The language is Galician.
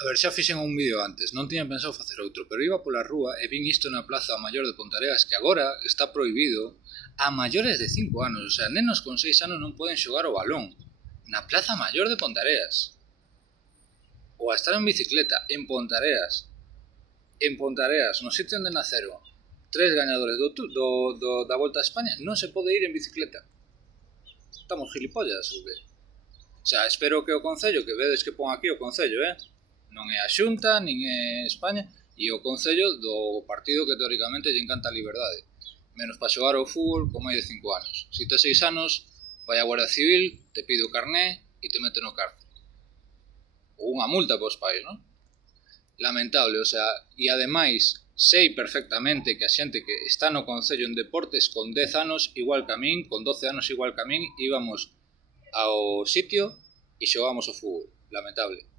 A ver, xa fixen un vídeo antes, non tiña pensado facer outro, pero iba pola rúa e vin isto na Plaza Maior de Ponteareas, que agora está prohibido a maiores de 5 anos, o sea, nenos con 6 anos non poden xogar o balón na Plaza Maior de Ponteareas. Ou a estar en bicicleta, en Ponteareas, no sitio onde naceron 3 gañadores da Volta a España, non se pode ir en bicicleta. Estamos gilipollas, ou que? O sea, espero que o Concello, que vedes que pon aquí o Concello, non é a Xunta, nin é España, e o Concello do partido que teóricamente lle encanta a liberdade, menos para xogar ao fútbol con máis de 5 anos. Se tes 6 anos, vai a Guardia Civil, te pide o carné e te mete no cárcel. Ou unha multa para os pais, non? Lamentable, o sea, e ademais sei perfectamente que a xente que está no Concello en deportes con 10 anos igual que a min, con 12 anos igual que a min, íbamos ao sitio e xogamos o fútbol. Lamentable.